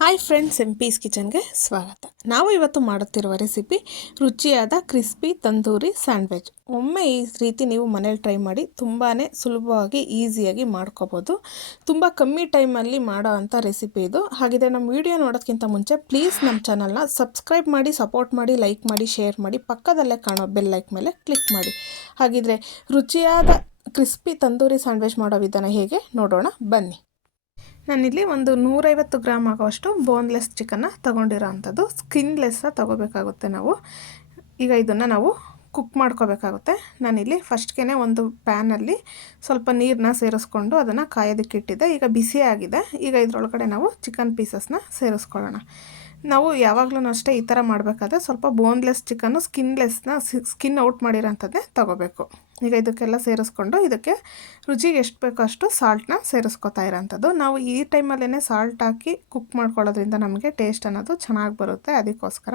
Hi friends, piece ಕಿಚನ್ಗೆ ಸ್ವಾಗತ. ನಾವು ಇವತ್ತು ಮಾಡುತ್ತಿರುವ ರೆಸಿಪಿ ರುಚಿಯಾದ ಕ್ರಿಸ್ಪಿ ತಂದೂರಿ ಸ್ಯಾಂಡ್ವಿಚ್. ಒಮ್ಮೆ ಈ ರೀತಿ ನೀವು ಮನೇಲಿ ಟ್ರೈ ಮಾಡಿ, ತುಂಬಾ ಸುಲಭವಾಗಿ ಈಸಿಯಾಗಿ ಮಾಡ್ಕೋಬೋದು. ತುಂಬ ಕಮ್ಮಿ ಟೈಮಲ್ಲಿ ಮಾಡೋ ಅಂಥ ರೆಸಿಪಿ ಇದು. ಹಾಗಿದ್ರೆ ನಮ್ಮ ವಿಡಿಯೋ ನೋಡೋದಕ್ಕಿಂತ ಮುಂಚೆ ಪ್ಲೀಸ್ ನಮ್ಮ ಚಾನಲ್ನ ಸಬ್ಸ್ಕ್ರೈಬ್ ಮಾಡಿ, ಸಪೋರ್ಟ್ ಮಾಡಿ, ಲೈಕ್ ಮಾಡಿ, ಶೇರ್ ಮಾಡಿ, ಪಕ್ಕದಲ್ಲೇ ಕಾಣೋ ಬೆಲ್ ಲೈಕ್ ಮೇಲೆ ಕ್ಲಿಕ್ ಮಾಡಿ. ಹಾಗಿದ್ರೆ ರುಚಿಯಾದ ಕ್ರಿಸ್ಪಿ ತಂದೂರಿ ಸ್ಯಾಂಡ್ವಿಚ್ ಮಾಡೋ ವಿಧಾನ ಹೇಗೆ ನೋಡೋಣ ಬನ್ನಿ. ನಾನಿಲ್ಲಿ ಒಂದು 150 ಗ್ರಾಮ್ ಆಗೋಷ್ಟು ಬೋನ್ಲೆಸ್ ಚಿಕನ್ನ ತೊಗೊಂಡಿರೋ ಅಂಥದ್ದು. ಸ್ಕಿನ್ಲೆಸ್ಸ ತೊಗೋಬೇಕಾಗುತ್ತೆ ನಾವು. ಈಗ ಇದನ್ನು ನಾವು ಕುಕ್ ಮಾಡ್ಕೋಬೇಕಾಗುತ್ತೆ. ನಾನಿಲ್ಲಿ ಫಸ್ಟ್ಗೆ ಒಂದು ಪ್ಯಾನಲ್ಲಿ ಸ್ವಲ್ಪ ನೀರನ್ನ ಸೇರಿಸ್ಕೊಂಡು ಅದನ್ನು ಕಾಯೋದಕ್ಕೆ ಇಟ್ಟಿದ್ದೆ. ಈಗ ಬಿಸಿ ಆಗಿದೆ. ಈಗ ಇದರೊಳಗಡೆ ನಾವು ಚಿಕನ್ ಪೀಸಸ್ನ ಸೇರಿಸ್ಕೊಳ್ಳೋಣ. ನಾವು ಯಾವಾಗಲೂ ಅಷ್ಟೇ ಈ ಥರ ಮಾಡಬೇಕಾದ್ರೆ ಸ್ವಲ್ಪ ಬೋನ್ಲೆಸ್ ಚಿಕನ್ನು ಸ್ಕಿನ್ ಔಟ್ ಮಾಡಿರೋಂಥದ್ದೇ ತೊಗೋಬೇಕು. ಈಗ ಇದಕ್ಕೆಲ್ಲ ಸೇರಿಸ್ಕೊಂಡು ಇದಕ್ಕೆ ರುಚಿಗೆ ಎಷ್ಟು ಬೇಕೋ ಅಷ್ಟು ಸಾಲ್ಟನ್ನ ಸೇರಿಸ್ಕೊತಾ ಇರೋಂಥದ್ದು. ನಾವು ಈ ಟೈಮಲ್ಲೇ ಸಾಲ್ಟ್ ಹಾಕಿ ಕುಕ್ ಮಾಡ್ಕೊಳ್ಳೋದ್ರಿಂದ ನಮಗೆ ಟೇಸ್ಟ್ ಅನ್ನೋದು ಚೆನ್ನಾಗಿ ಬರುತ್ತೆ. ಅದಕ್ಕೋಸ್ಕರ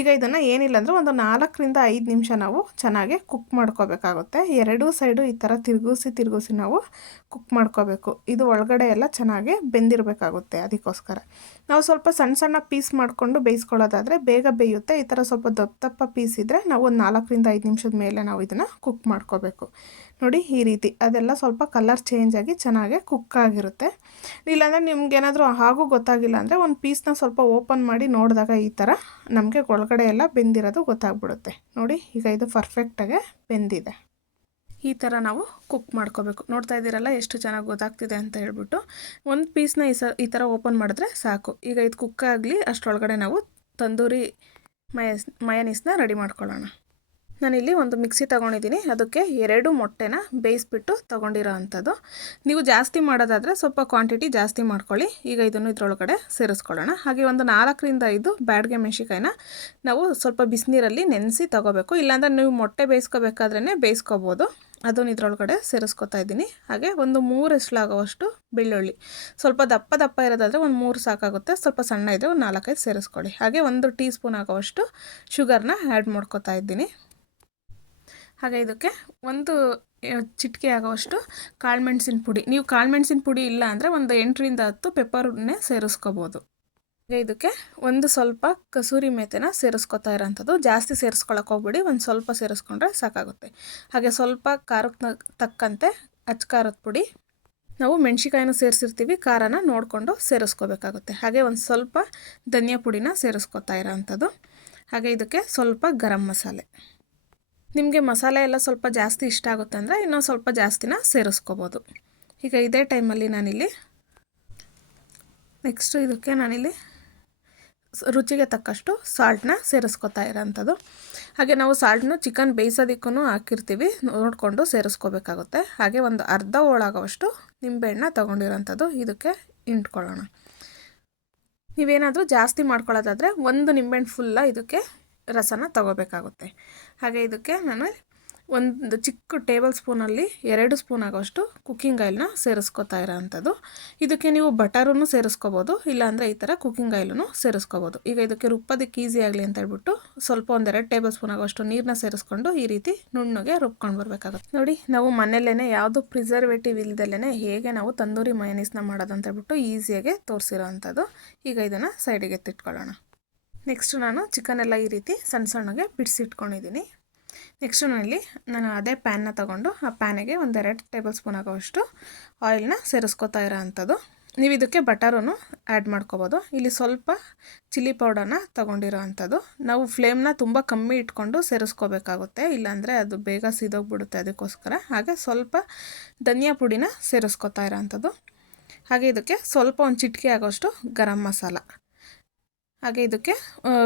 ಈಗ ಇದನ್ನು ಏನಿಲ್ಲ ಅಂದರೆ ಒಂದು 4 ರಿಂದ 5 ನಿಮಿಷ ನಾವು ಚೆನ್ನಾಗಿ ಕುಕ್ ಮಾಡ್ಕೋಬೇಕಾಗುತ್ತೆ. ಎರಡೂ ಸೈಡು ಈ ಥರ ತಿರುಗಿಸಿ ನಾವು ಕುಕ್ ಮಾಡ್ಕೋಬೇಕು. ಇದು ಒಳಗಡೆ ಎಲ್ಲ ಚೆನ್ನಾಗಿ ಬೆಂದಿರಬೇಕಾಗುತ್ತೆ. ಅದಕ್ಕೋಸ್ಕರ ನಾವು ಸ್ವಲ್ಪ ಸಣ್ಣ ಪೀಸ್ ಮಾಡಿಕೊಂಡು ಬೇಯಿಸ್ಕೊಳ್ಳೋದಾದರೆ ಬೇಗ ಬೇಯುತ್ತೆ. ಈ ಥರ ಸ್ವಲ್ಪ ದಪ್ಪ ಪೀಸ್ ಇದ್ದರೆ ನಾವು ಒಂದು 4 ರಿಂದ 5 ನಿಮಿಷದ ಮೇಲೆ ನಾವು ಇದನ್ನು ಕುಕ್ ಮಾಡ್ಕೋಬೇಕು. ನೋಡಿ ಈ ರೀತಿ ಅದೆಲ್ಲ ಸ್ವಲ್ಪ ಕಲರ್ ಚೇಂಜ್ ಆಗಿ ಚೆನ್ನಾಗಿ ಕುಕ್ ಆಗಿರುತ್ತೆ. ಇಲ್ಲಾಂದರೆ ನಿಮ್ಗೇನಾದರೂ ಹಾಗೂ ಗೊತ್ತಾಗಿಲ್ಲ ಅಂದರೆ ಒಂದು ಪೀಸ್ನ ಸ್ವಲ್ಪ ಓಪನ್ ಮಾಡಿ ನೋಡಿದಾಗ ಈ ಥರ ನಮಗೆ ಒಳಗಡೆ ಎಲ್ಲ ಬೆಂದಿರೋದು ಗೊತ್ತಾಗ್ಬಿಡುತ್ತೆ. ನೋಡಿ ಈಗ ಇದು ಪರ್ಫೆಕ್ಟಾಗಿ ಬೆಂದಿದೆ. ಈ ಥರ ನಾವು ಕುಕ್ ಮಾಡ್ಕೋಬೇಕು. ನೋಡ್ತಾ ಇದ್ದೀರಲ್ಲ ಎಷ್ಟು ಚೆನ್ನಾಗಿ ಗೊತ್ತಾಗ್ತಿದೆ ಅಂತ ಹೇಳ್ಬಿಟ್ಟು. ಒಂದು ಪೀಸ್ನ ಈ ಥರ ಓಪನ್ ಮಾಡಿದ್ರೆ ಸಾಕು. ಈಗ ಇದು ಕುಕ್ ಆಗಲಿ ಅಷ್ಟರೊಳಗಡೆ ನಾವು ತಂದೂರಿ ಮಯನೀಸ್ನ ರೆಡಿ ಮಾಡ್ಕೊಳ್ಳೋಣ. ನಾನಿಲ್ಲಿ ಒಂದು ಮಿಕ್ಸಿ ತೊಗೊಂಡಿದ್ದೀನಿ. ಅದಕ್ಕೆ 2 ಮೊಟ್ಟೆನ ಬೇಯಿಸ್ಬಿಟ್ಟು ತೊಗೊಂಡಿರೋ ಅಂಥದ್ದು. ನೀವು ಜಾಸ್ತಿ ಮಾಡೋದಾದರೆ ಸ್ವಲ್ಪ ಕ್ವಾಂಟಿಟಿ ಜಾಸ್ತಿ ಮಾಡ್ಕೊಳ್ಳಿ. ಈಗ ಇದನ್ನು ಇದರೊಳಗಡೆ ಸೇರಿಸ್ಕೊಳ್ಳೋಣ. ಹಾಗೆ ಒಂದು 4 ರಿಂದ 5 ಬ್ಯಾಡಗೆ ಮೆಣಸಿಕಾಯಿನ ನಾವು ಸ್ವಲ್ಪ ಬಿಸಿನೀರಲ್ಲಿ ನೆನೆಸಿ ತೊಗೋಬೇಕು. ಇಲ್ಲಾಂದರೆ ನೀವು ಮೊಟ್ಟೆ ಬೇಯಿಸ್ಕೋಬೇಕಾದ್ರೇ ಬೇಯಿಸ್ಕೋಬೋದು. ಅದನ್ನು ಇದರೊಳಗಡೆ ಸೇರಿಸ್ಕೊತಾ ಇದ್ದೀನಿ. ಹಾಗೆ ಒಂದು 3 ಎಸ್ಲಾಗುವಷ್ಟು ಬೆಳ್ಳುಳ್ಳಿ, ಸ್ವಲ್ಪ ದಪ್ಪ ಇರೋದಾದರೆ ಒಂದು 3 ಸಾಕಾಗುತ್ತೆ. ಸ್ವಲ್ಪ ಸಣ್ಣ ಇದ್ದರೆ ಒಂದು 4-5 ಸೇರಿಸ್ಕೊಳ್ಳಿ. ಹಾಗೆ 1 ಟೀ ಸ್ಪೂನ್ ಆಗೋವಷ್ಟು ಶುಗರ್ನ ಆ್ಯಡ್ ಮಾಡ್ಕೊತಾ ಇದ್ದೀನಿ. ಹಾಗೆ ಇದಕ್ಕೆ ಒಂದು ಚಿಟಿಕೆ ಆಗೋವಷ್ಟು ಕಾಳುಮೆಣಸಿನ ಪುಡಿ. ನೀವು ಕಾಳುಮೆಣಸಿನ ಪುಡಿ ಇಲ್ಲ ಅಂದರೆ ಒಂದು 8 ರಿಂದ 10 ಪೆಪ್ಪರ್ನೇ ಸೇರಿಸ್ಕೋಬೋದು. ಹಾಗೆ ಇದಕ್ಕೆ ಒಂದು ಸ್ವಲ್ಪ ಕಸೂರಿ ಮೇಥಿನ ಸೇರಿಸ್ಕೊತಾ ಇರೋಂಥದ್ದು. ಜಾಸ್ತಿ ಸೇರಿಸ್ಕೊಳಕ್ಕೆ ಹೋಗ್ಬಿಡಿ, ಒಂದು ಸ್ವಲ್ಪ ಸೇರಿಸ್ಕೊಂಡ್ರೆ ಸಾಕಾಗುತ್ತೆ. ಹಾಗೆ ಸ್ವಲ್ಪ ಖಾರಕ್ಕೆ ತಕ್ಕಂತೆ ಅಚ್ಚ ಪುಡಿ. ನಾವು ಮೆಣಸಿಕಾಯಿನೂ ಸೇರಿಸಿರ್ತೀವಿ, ಖಾರನ ನೋಡಿಕೊಂಡು ಸೇರಿಸ್ಕೋಬೇಕಾಗುತ್ತೆ. ಹಾಗೆ ಒಂದು ಸ್ವಲ್ಪ ಧನಿಯಾ ಪುಡಿನ ಸೇರಿಸ್ಕೊತಾ ಇರೋಂಥದ್ದು. ಹಾಗೆ ಇದಕ್ಕೆ ಸ್ವಲ್ಪ ಗರಂ ಮಸಾಲೆ. ನಿಮಗೆ ಮಸಾಲೆ ಎಲ್ಲ ಸ್ವಲ್ಪ ಜಾಸ್ತಿ ಇಷ್ಟ ಆಗುತ್ತೆ ಅಂದರೆ ಇನ್ನೊಂದು ಸ್ವಲ್ಪ ಜಾಸ್ತಿನ ಸೇರಿಸ್ಕೋಬೋದು. ಈಗ ಇದೇ ಟೈಮಲ್ಲಿ ನಾನಿಲ್ಲಿ ಇದಕ್ಕೆ ನಾನಿಲ್ಲಿ ರುಚಿಗೆ ತಕ್ಕಷ್ಟು ಸಾಲ್ಟನ್ನ ಸೇರಿಸ್ಕೊತಾ ಇರೋಂಥದ್ದು. ಹಾಗೆ ನಾವು ಸಾಲ್ಟನ್ನು ಚಿಕನ್ ಬೇಯಿಸೋದಕ್ಕೂ ಹಾಕಿರ್ತೀವಿ, ನೋಡಿಕೊಂಡು ಸೇರಿಸ್ಕೋಬೇಕಾಗುತ್ತೆ. ಹಾಗೆ ಒಂದು ಅರ್ಧ ಹೋಳಾಗೋವಷ್ಟು ನಿಂಬೆಹಣ್ಣ ತೊಗೊಂಡಿರೋಂಥದ್ದು ಇದಕ್ಕೆ ಇಂಟ್ಕೊಳ್ಳೋಣ. ನೀವೇನಾದರೂ ಜಾಸ್ತಿ ಮಾಡ್ಕೊಳ್ಳೋದಾದರೆ ಒಂದು ನಿಂಬೆಹಣ್ಣು ಫುಲ್ಲ ಇದಕ್ಕೆ ರಸನ ತಗೋಬೇಕಾಗುತ್ತೆ. ಹಾಗೆ ಇದಕ್ಕೆ ನಾನು ಒಂದು ಚಿಕ್ಕ ಟೇಬಲ್ ಸ್ಪೂನಲ್ಲಿ 2 ಸ್ಪೂನ್ ಆಗೋಷ್ಟು ಕುಕ್ಕಿಂಗ್ ಆಯಿಲ್ನ ಸೇರಿಸ್ಕೊತಾ ಇರೋಂಥದ್ದು. ಇದಕ್ಕೆ ನೀವು ಬಟರೂ ಸೇರಿಸ್ಕೋಬೋದು, ಇಲ್ಲಾಂದರೆ ಈ ಥರ ಕುಕ್ಕಿಂಗ್ ಆಯಿಲೂ ಸೇರಿಸ್ಕೋಬೋದು. ಈಗ ಇದಕ್ಕೆ ರುಬ್ಬೋದಕ್ಕೆ ಈಸಿ ಆಗಲಿ ಅಂತ ಹೇಳ್ಬಿಟ್ಟು ಸ್ವಲ್ಪ 1-2 ಟೇಬಲ್ ಸ್ಪೂನ್ ಆಗೋಷ್ಟು ನೀರನ್ನ ಸೇರಿಸ್ಕೊಂಡು ಈ ರೀತಿ ನುಣ್ಣಗೆ ರುಬ್ಕೊಂಡು ಬರಬೇಕಾಗುತ್ತೆ. ನೋಡಿ, ನಾವು ಮನೆಯಲ್ಲೇ ಯಾವುದು ಪ್ರಿಸರ್ವೇಟಿವ್ ಇಲ್ದಲೇ ಹೇಗೆ ನಾವು ತಂದೂರಿ ಮಯನೀಸ್ನ ಮಾಡೋದು ಅಂತ ಹೇಳ್ಬಿಟ್ಟು ಈಸಿಯಾಗೆ ತೋರಿಸಿರೋ ಅಂಥದ್ದು. ಈಗ ಇದನ್ನು ಸೈಡಿಗೆ ಎತ್ತಿಟ್ಕೊಳ್ಳೋಣ. ನೆಕ್ಸ್ಟು ನಾನು ಚಿಕನ್ ಎಲ್ಲ ಈ ರೀತಿ ಸಣ್ಣಗೆ ಬಿಡಿಸಿಟ್ಕೊಂಡಿದ್ದೀನಿ. ನೆಕ್ಸ್ಟು ನಾನು ಅದೇ ಪ್ಯಾನ್ನ ತೊಗೊಂಡು ಆ ಪ್ಯಾನಿಗೆ 1-2 ಟೇಬಲ್ ಸ್ಪೂನ್ ಆಗೋವಷ್ಟು ಆಯಿಲ್ನ ಸೇರಿಸ್ಕೊತಾ ಇರೋ ಅಂಥದ್ದು. ನೀವು ಇದಕ್ಕೆ ಬಟರೂ ಆ್ಯಡ್ ಮಾಡ್ಕೋಬೋದು. ಇಲ್ಲಿ ಸ್ವಲ್ಪ ಚಿಲ್ಲಿ ಪೌಡರ್ನ ತೊಗೊಂಡಿರೋ ಅಂಥದ್ದು. ನಾವು ಫ್ಲೇಮ್ನ ತುಂಬ ಕಮ್ಮಿ ಇಟ್ಕೊಂಡು ಸೇರಿಸ್ಕೋಬೇಕಾಗುತ್ತೆ, ಇಲ್ಲಾಂದರೆ ಅದು ಬೇಗ ಸಿದೋಗ್ಬಿಡುತ್ತೆ. ಅದಕ್ಕೋಸ್ಕರ ಹಾಗೆ ಸ್ವಲ್ಪ ಧನಿಯಾ ಪುಡಿನ ಸೇರಿಸ್ಕೊತಾ ಇರೋ ಅಂಥದ್ದು. ಹಾಗೆ ಇದಕ್ಕೆ ಸ್ವಲ್ಪ ಒಂದು ಚಿಟಿಕೆ ಆಗೋಷ್ಟು ಗರಂ ಮಸಾಲ. ಹಾಗೆ ಇದಕ್ಕೆ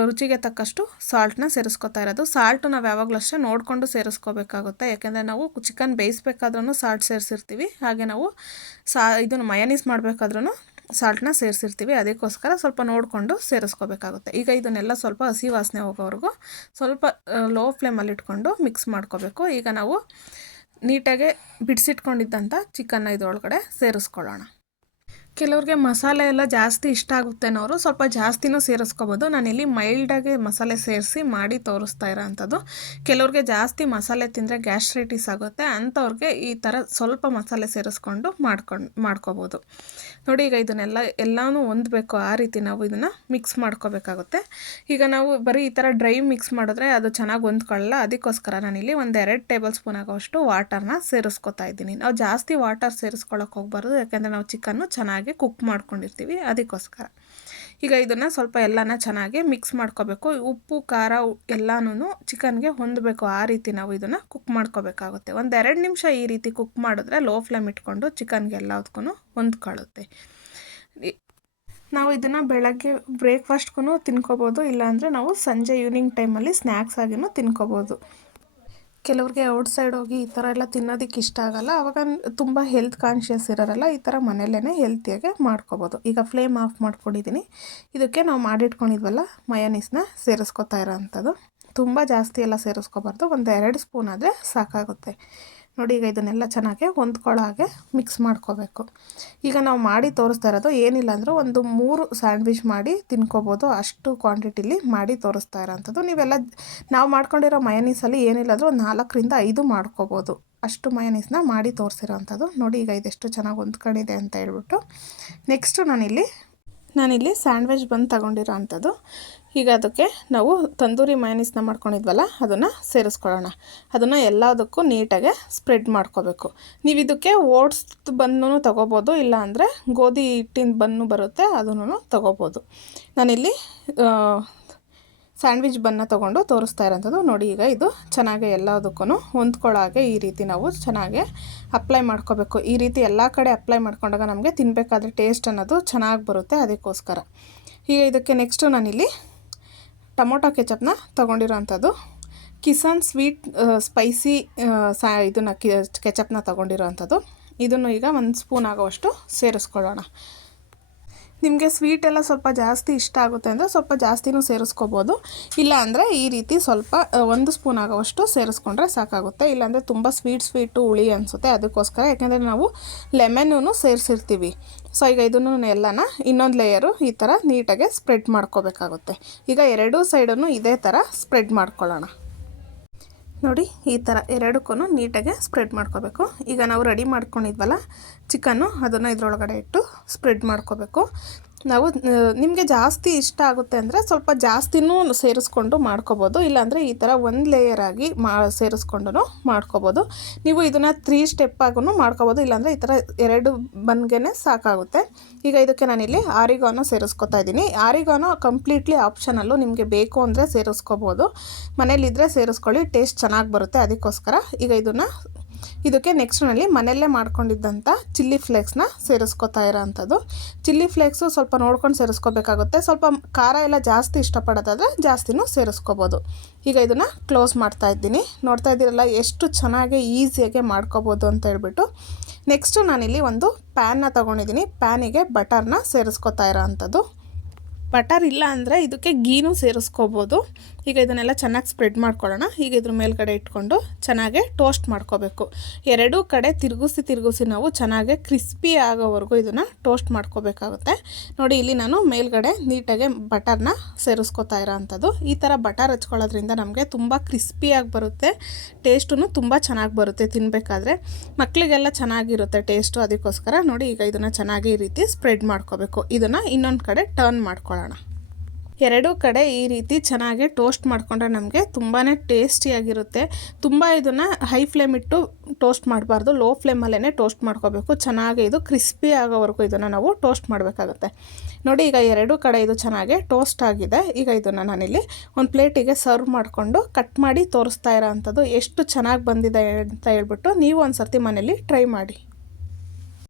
ರುಚಿಗೆ ತಕ್ಕಷ್ಟು ಸಾಲ್ಟನ್ನ ಸೇರಿಸ್ಕೊತಾ ಇರೋದು. ಸಾಲ್ಟು ನಾವು ಯಾವಾಗಲೂ ಅಷ್ಟೇ ನೋಡಿಕೊಂಡು ಸೇರಿಸ್ಕೋಬೇಕಾಗುತ್ತೆ. ಯಾಕೆಂದರೆ ನಾವು ಚಿಕನ್ ಬೇಯಿಸ್ಬೇಕಾದ್ರೂ ಸಾಲ್ಟ್ ಸೇರಿಸಿರ್ತೀವಿ. ಹಾಗೆ ನಾವು ಇದನ್ನು ಮಯನೀಸ್ ಮಾಡಬೇಕಾದ್ರೂ ಸಾಲ್ಟನ್ನ ಸೇರಿಸಿರ್ತೀವಿ. ಅದಕ್ಕೋಸ್ಕರ ಸ್ವಲ್ಪ ನೋಡಿಕೊಂಡು ಸೇರಿಸ್ಕೋಬೇಕಾಗುತ್ತೆ. ಈಗ ಇದನ್ನೆಲ್ಲ ಸ್ವಲ್ಪ ಹಸಿ ವಾಸನೆ ಹೋಗೋವರೆಗೂ ಸ್ವಲ್ಪ ಲೋ ಫ್ಲೇಮಲ್ಲಿ ಇಟ್ಕೊಂಡು ಮಿಕ್ಸ್ ಮಾಡ್ಕೋಬೇಕು. ಈಗ ನಾವು ನೀಟಾಗಿ ಬಿಡಿಸಿಟ್ಕೊಂಡಿದ್ದಂಥ ಚಿಕನ್ನ ಇದರೊಳಗಡೆ ಸೇರಿಸ್ಕೊಳ್ಳೋಣ. ಕೆಲವ್ರಿಗೆ ಮಸಾಲೆ ಎಲ್ಲ ಜಾಸ್ತಿ ಇಷ್ಟ ಆಗುತ್ತೆ ಅನ್ನೋರು ಸ್ವಲ್ಪ ಜಾಸ್ತಿನೂ ಸೇರಿಸ್ಕೋಬೋದು. ನಾನಿಲ್ಲಿ ಮೈಲ್ಡಾಗಿ ಮಸಾಲೆ ಸೇರಿಸಿ ಮಾಡಿ ತೋರಿಸ್ತಾ ಇರೋವಂಥದ್ದು. ಕೆಲವ್ರಿಗೆ ಜಾಸ್ತಿ ಮಸಾಲೆ ತಿಂದರೆ ಗ್ಯಾಸ್ಟ್ರೈಟಿಸ್ ಆಗುತ್ತೆ, ಅಂಥವ್ರಿಗೆ ಈ ಥರ ಸ್ವಲ್ಪ ಮಸಾಲೆ ಸೇರಿಸ್ಕೊಂಡು ಮಾಡ್ಕೋಬೋದು. ನೋಡಿ, ಈಗ ಎಲ್ಲನೂ ಹೊಂದಬೇಕು, ಆ ರೀತಿ ನಾವು ಇದನ್ನು ಮಿಕ್ಸ್ ಮಾಡ್ಕೋಬೇಕಾಗುತ್ತೆ. ಈಗ ನಾವು ಬರೀ ಈ ಥರ ಡ್ರೈ ಮಿಕ್ಸ್ ಮಾಡಿದ್ರೆ ಅದು ಚೆನ್ನಾಗಿ ಹೊಂದ್ಕೊಳ್ಳಲ್ಲ. ಅದಕ್ಕೋಸ್ಕರ ನಾನಿಲ್ಲಿ 1-2 ಟೇಬಲ್ ಸ್ಪೂನ್ ಆಗೋಷ್ಟು ವಾಟರ್ನ ಸೇರಿಸ್ಕೊತಾ ಇದ್ದೀನಿ. ನಾವು ಜಾಸ್ತಿ ವಾಟರ್ ಸೇರಿಸ್ಕೊಳ್ಳೋಕೆ ಹೋಗ್ಬಾರ್ದು, ಯಾಕೆಂದರೆ ನಾವು ಚಿಕನ್ನು ಚೆನ್ನಾಗಿ ಕುಕ್ ಮಾಡ್ಕೊಂಡಿರ್ತೀವಿ, ಅದಕ್ಕೋಸ್ಕರ. ಈಗ ಇದನ್ನು ಸ್ವಲ್ಪ ಎಲ್ಲನ ಚೆನ್ನಾಗಿ ಮಿಕ್ಸ್ ಮಾಡ್ಕೋಬೇಕು. ಉಪ್ಪು ಖಾರ ಎಲ್ಲನೂ ಚಿಕನ್ಗೆ ಹೊಂದಬೇಕು, ಆ ರೀತಿ ನಾವು ಇದನ್ನು ಕುಕ್ ಮಾಡ್ಕೋಬೇಕಾಗುತ್ತೆ. 1-2 ನಿಮಿಷ ಈ ರೀತಿ ಕುಕ್ ಮಾಡಿದ್ರೆ ಲೋ ಫ್ಲೇಮ್ ಇಟ್ಕೊಂಡು ಚಿಕನ್ಗೆ ಎಲ್ಲದಕ್ಕೂ ಹೊಂದ್ಕೊಳ್ಳುತ್ತೆ. ನಾವು ಇದನ್ನು ಬೆಳಗ್ಗೆ ಬ್ರೇಕ್ಫಾಸ್ಟ್ಗೂ ತಿನ್ಕೋಬೋದು, ಇಲ್ಲಾಂದರೆ ನಾವು ಸಂಜೆ ಈವ್ನಿಂಗ್ ಟೈಮಲ್ಲಿ ಸ್ನ್ಯಾಕ್ಸ್ ಆಗಿನೂ ತಿನ್ಕೋಬೋದು. ಕೆಲವ್ರಿಗೆ ಔಟ್ಸೈಡ್ ಹೋಗಿ ಈ ಥರ ಎಲ್ಲ ತಿನ್ನೋದಕ್ಕೆ ಇಷ್ಟ ಆಗೋಲ್ಲ, ಆವಾಗ ತುಂಬ ಹೆಲ್ತ್ ಕಾನ್ಷಿಯಸ್ ಇರೋರಲ್ಲ, ಈ ಥರ ಮನೆಯಲ್ಲೇ ಹೆಲ್ತಿಯಾಗೆ ಮಾಡ್ಕೋಬೋದು. ಈಗ ಫ್ಲೇಮ್ ಆಫ್ ಮಾಡ್ಕೊಂಡಿದ್ದೀನಿ. ಇದಕ್ಕೆ ನಾವು ಮಾಡಿಟ್ಕೊಂಡಿದ್ವಲ್ಲ ಮಯೋನೀಸ್ನ ಸೇರಿಸ್ಕೊತಾ ಇರೋವಂಥದ್ದು. ತುಂಬ ಜಾಸ್ತಿ ಎಲ್ಲ ಸೇರಿಸ್ಕೋಬಾರ್ದು, 1-2 ಸ್ಪೂನ್ ಆದರೆ ಸಾಕಾಗುತ್ತೆ. ನೋಡಿ, ಈಗ ಇದನ್ನೆಲ್ಲ ಚೆನ್ನಾಗಿ ಹೊಂದ್ಕೊಳ್ಳೋ ಹಾಗೆ ಮಿಕ್ಸ್ ಮಾಡ್ಕೋಬೇಕು. ಈಗ ನಾವು ಮಾಡಿ ತೋರಿಸ್ತಾ ಇರೋದು ಏನಿಲ್ಲ ಅಂದರೂ 3 ಸ್ಯಾಂಡ್ವಿಚ್ ಮಾಡಿ ತಿನ್ಕೋಬೋದು, ಅಷ್ಟು ಕ್ವಾಂಟಿಟಿಲಿ ಮಾಡಿ ತೋರಿಸ್ತಾ ಇರೋವಂಥದ್ದು. ನಾವು ಮಾಡ್ಕೊಂಡಿರೋ ಮಯೋನೀಸಲ್ಲಿ ಏನಿಲ್ಲ ಅಂದರೂ 4-5 ಮಾಡ್ಕೋಬೋದು, ಅಷ್ಟು ಮಯೋನೀಸ್ನ ಮಾಡಿ ತೋರಿಸಿರೋವಂಥದ್ದು. ನೋಡಿ, ಈಗ ಇದೆಷ್ಟು ಚೆನ್ನಾಗಿ ಹೊಂದ್ಕೊಂಡಿದೆ ಅಂತ ಹೇಳ್ಬಿಟ್ಟು. ನೆಕ್ಸ್ಟು ನಾನಿಲ್ಲಿ ಸ್ಯಾಂಡ್ವಿಚ್ ಬಂದು ತಗೊಂಡಿರೋ ಅಂಥದ್ದು. ಈಗ ಅದಕ್ಕೆ ನಾವು ತಂದೂರಿ ಮಯೋನೀಸ್ನ ಮಾಡ್ಕೊಂಡಿದ್ವಲ್ಲ, ಅದನ್ನು ಸೇರಿಸ್ಕೊಳ್ಳೋಣ. ಅದನ್ನು ಎಲ್ಲದಕ್ಕೂ ನೀಟಾಗಿ ಸ್ಪ್ರೆಡ್ ಮಾಡ್ಕೋಬೇಕು. ನೀವು ಇದಕ್ಕೆ ಓಟ್ಸ್ ಬನ್ನೂ ತೊಗೋಬೋದು, ಇಲ್ಲಾಂದರೆ ಗೋಧಿ ಹಿಟ್ಟಿನ ಬನ್ನು ಬರುತ್ತೆ, ಅದನ್ನು ತೊಗೋಬೋದು. ನಾನಿಲ್ಲಿ ಸ್ಯಾಂಡ್ವಿಚ್ ಬನ್ನ ತೊಗೊಂಡು ತೋರಿಸ್ತಾ ಇರೋಂಥದ್ದು. ನೋಡಿ, ಈಗ ಇದು ಚೆನ್ನಾಗಿ ಎಲ್ಲದಕ್ಕೂ ಹೊಂದ್ಕೊಳ್ಳೋ ಹಾಗೆ ಈ ರೀತಿ ನಾವು ಚೆನ್ನಾಗಿ ಅಪ್ಲೈ ಮಾಡ್ಕೋಬೇಕು. ಈ ರೀತಿ ಎಲ್ಲ ಕಡೆ ಅಪ್ಲೈ ಮಾಡ್ಕೊಂಡಾಗ ನಮಗೆ ತಿನ್ನಬೇಕಾದ್ರೆ ಟೇಸ್ಟ್ ಅನ್ನೋದು ಚೆನ್ನಾಗಿ ಬರುತ್ತೆ, ಅದಕ್ಕೋಸ್ಕರ. ಈಗ ಇದಕ್ಕೆ ನೆಕ್ಸ್ಟು ನಾನಿಲ್ಲಿ ಟೊಮೊಟೊ ಕೆಚಪ್ನ ತೊಗೊಂಡಿರೋವಂಥದ್ದು. ಕಿಸಾನ್ ಸ್ವೀಟ್ ಸ್ಪೈಸಿ ಇದನ್ನು ಕೆಚಪ್ನ ತೊಗೊಂಡಿರೋವಂಥದ್ದು. ಇದನ್ನು ಈಗ 1 ಸ್ಪೂನ್ ಆಗೋವಷ್ಟು ಸೇರಿಸ್ಕೊಳ್ಳೋಣ. ನಿಮಗೆ ಸ್ವೀಟ್ ಎಲ್ಲ ಸ್ವಲ್ಪ ಜಾಸ್ತಿ ಇಷ್ಟ ಆಗುತ್ತೆ ಅಂದರೆ ಸ್ವಲ್ಪ ಜಾಸ್ತಿನೂ ಸೇರಿಸ್ಕೋಬೋದು, ಇಲ್ಲ ಅಂದರೆ ಈ ರೀತಿ ಸ್ವಲ್ಪ 1 ಸ್ಪೂನ್ ಆಗೋವಷ್ಟು ಸೇರಿಸ್ಕೊಂಡ್ರೆ ಸಾಕಾಗುತ್ತೆ. ಇಲ್ಲಾಂದರೆ ತುಂಬ ಸ್ವೀಟು ಹುಳಿ ಅನಿಸುತ್ತೆ, ಅದಕ್ಕೋಸ್ಕರ. ಯಾಕೆಂದರೆ ನಾವು ಲೆಮನ್ನೂ ಸೇರಿಸಿರ್ತೀವಿ. ಸೊ ಈಗ ಇದನ್ನು ಎಲ್ಲನ ಇನ್ನೊಂದು ಲೇಯರು ಈ ಥರ ನೀಟಾಗಿ ಸ್ಪ್ರೆಡ್ ಮಾಡ್ಕೋಬೇಕಾಗುತ್ತೆ. ಈಗ 2 ಸೈಡನ್ನು ಇದೇ ಥರ ಸ್ಪ್ರೆಡ್ ಮಾಡ್ಕೊಳ್ಳೋಣ. ನೋಡಿ, ಈ ಥರ ಎರಡಕ್ಕೂ ನೀಟಾಗಿ ಸ್ಪ್ರೆಡ್ ಮಾಡ್ಕೋಬೇಕು. ಈಗ ನಾವು ರೆಡಿ ಮಾಡ್ಕೊಂಡಿದ್ವಲ್ಲ ಚಿಕನ್ನು, ಅದನ್ನು ಇದರೊಳಗಡೆ ಇಟ್ಟು ಸ್ಪ್ರೆಡ್ ಮಾಡ್ಕೋಬೇಕು. ನಾವು ನಿಮಗೆ ಜಾಸ್ತಿ ಇಷ್ಟ ಆಗುತ್ತೆ ಅಂದರೆ ಸ್ವಲ್ಪ ಜಾಸ್ತಿನೂ ಸೇರಿಸ್ಕೊಂಡು ಮಾಡ್ಕೋಬೋದು, ಇಲ್ಲಾಂದರೆ ಈ ಥರ 1 ಲೇಯರಾಗಿ ಸೇರಿಸ್ಕೊಂಡು ಮಾಡ್ಕೋಬೋದು. ನೀವು ಇದನ್ನು 3 ಸ್ಟೆಪ್ ಆಗೂ ಮಾಡ್ಕೋಬೋದು, ಇಲ್ಲಾಂದರೆ ಈ ಥರ 2 ಬನ್ಗೆ ಸಾಕಾಗುತ್ತೆ. ಈಗ ಇದಕ್ಕೆ ನಾನಿಲ್ಲಿ ಆರಿಗಾನೋ ಸೇರಿಸ್ಕೊತಾ ಇದ್ದೀನಿ. ಆರಿಗಾನೋ ಕಂಪ್ಲೀಟ್ಲಿ ಆಪ್ಷನಲ್ಲು, ನಿಮಗೆ ಬೇಕು ಅಂದರೆ ಸೇರಿಸ್ಕೋಬೋದು, ಮನೇಲಿದ್ದರೆ ಸೇರಿಸ್ಕೊಳ್ಳಿ, ಟೇಸ್ಟ್ ಚೆನ್ನಾಗಿ ಬರುತ್ತೆ, ಅದಕ್ಕೋಸ್ಕರ. ಈಗ ಇದಕ್ಕೆ ನೆಕ್ಸ್ಟ್ನಲ್ಲಿ ಮನೆಯಲ್ಲೇ ಮಾಡ್ಕೊಂಡಿದ್ದಂಥ ಚಿಲ್ಲಿ ಫ್ಲೇಕ್ಸ್ನ ಸೇರಿಸ್ಕೊತಾ ಇರೋವಂಥದ್ದು. ಚಿಲ್ಲಿ ಫ್ಲೇಕ್ಸು ಸ್ವಲ್ಪ ನೋಡ್ಕೊಂಡು ಸೇರಿಸ್ಕೋಬೇಕಾಗುತ್ತೆ. ಸ್ವಲ್ಪ ಖಾರ ಎಲ್ಲ ಜಾಸ್ತಿ ಇಷ್ಟಪಡೋದಾದರೆ ಜಾಸ್ತಿನೂ ಸೇರಿಸ್ಕೋಬೋದು. ಈಗ ಇದನ್ನು ಕ್ಲೋಸ್ ಮಾಡ್ತಾ ಇದ್ದೀನಿ. ನೋಡ್ತಾ ಇದ್ದೀರಲ್ಲ ಎಷ್ಟು ಚೆನ್ನಾಗಿ ಈಸಿಯಾಗಿ ಮಾಡ್ಕೋಬೋದು ಅಂತ ಹೇಳ್ಬಿಟ್ಟು. ನೆಕ್ಸ್ಟು ನಾನಿಲ್ಲಿ ಒಂದು ಪ್ಯಾನ್ನ ತೊಗೊಂಡಿದ್ದೀನಿ. ಪ್ಯಾನಿಗೆ ಬಟರ್ನ ಸೇರಿಸ್ಕೊತಾ ಇರೋವಂಥದ್ದು. ಬಟರ್ ಇಲ್ಲ ಅಂದರೆ ಇದಕ್ಕೆ ಗೀನೂ ಸೇರಿಸ್ಕೋಬೋದು. ಈಗ ಇದನ್ನೆಲ್ಲ ಚೆನ್ನಾಗಿ ಸ್ಪ್ರೆಡ್ ಮಾಡ್ಕೊಳ್ಳೋಣ. ಈಗ ಇದ್ರ ಮೇಲ್ಗಡೆ ಇಟ್ಕೊಂಡು ಚೆನ್ನಾಗಿ ಟೋಸ್ಟ್ ಮಾಡ್ಕೋಬೇಕು. 2 ಕಡೆ ತಿರುಗಿಸಿ ನಾವು ಚೆನ್ನಾಗಿ ಕ್ರಿಸ್ಪಿ ಆಗೋವರೆಗೂ ಇದನ್ನು ಟೋಸ್ಟ್ ಮಾಡ್ಕೋಬೇಕಾಗುತ್ತೆ. ನೋಡಿ, ಇಲ್ಲಿ ನಾನು ಮೇಲ್ಗಡೆ ನೀಟಾಗಿ ಬಟರ್ನ ಸೇರಿಸ್ಕೊತಾ ಇರೋವಂಥದ್ದು. ಈ ಥರ ಬಟರ್ ಹಚ್ಕೊಳ್ಳೋದ್ರಿಂದ ನಮಗೆ ತುಂಬ ಕ್ರಿಸ್ಪಿಯಾಗಿ ಬರುತ್ತೆ, ಟೇಸ್ಟೂ ತುಂಬ ಚೆನ್ನಾಗಿ ಬರುತ್ತೆ ತಿನ್ನಬೇಕಾದ್ರೆ. ಮಕ್ಕಳಿಗೆಲ್ಲ ಚೆನ್ನಾಗಿರುತ್ತೆ ಟೇಸ್ಟು, ಅದಕ್ಕೋಸ್ಕರ. ನೋಡಿ, ಈಗ ಇದನ್ನು ಚೆನ್ನಾಗಿ ಈ ರೀತಿ ಸ್ಪ್ರೆಡ್ ಮಾಡ್ಕೋಬೇಕು. ಇದನ್ನು ಇನ್ನೊಂದು ಕಡೆ ಟರ್ನ್ ಮಾಡ್ಕೊಳ್ಳೋಣ. 2 ಕಡೆ ಈ ರೀತಿ ಚೆನ್ನಾಗಿ ಟೋಸ್ಟ್ ಮಾಡಿಕೊಂಡ್ರೆ ನಮಗೆ ತುಂಬಾ ಟೇಸ್ಟಿಯಾಗಿರುತ್ತೆ. ತುಂಬ ಇದನ್ನು ಹೈ ಫ್ಲೇಮ್ ಇಟ್ಟು ಟೋಸ್ಟ್ ಮಾಡಬಾರ್ದು, ಲೋ ಫ್ಲೇಮಲ್ಲೇ ಟೋಸ್ಟ್ ಮಾಡ್ಕೋಬೇಕು. ಚೆನ್ನಾಗಿ ಇದು ಕ್ರಿಸ್ಪಿ ಆಗೋವರೆಗೂ ಇದನ್ನು ನಾವು ಟೋಸ್ಟ್ ಮಾಡಬೇಕಾಗುತ್ತೆ. ನೋಡಿ, ಈಗ 2 ಕಡೆ ಇದು ಚೆನ್ನಾಗಿ ಟೋಸ್ಟ್ ಆಗಿದೆ. ಈಗ ಇದನ್ನು ನಾನಿಲ್ಲಿ ಒಂದು ಪ್ಲೇಟಿಗೆ ಸರ್ವ್ ಮಾಡಿಕೊಂಡು ಕಟ್ ಮಾಡಿ ತೋರಿಸ್ತಾ ಇರೋ ಅಂಥದ್ದು. ಎಷ್ಟು ಚೆನ್ನಾಗಿ ಬಂದಿದೆ ಅಂತ ಹೇಳ್ಬಿಟ್ಟು ನೀವು ಒಂದು ಸರ್ತಿ ಮನೇಲಿ ಟ್ರೈ ಮಾಡಿ.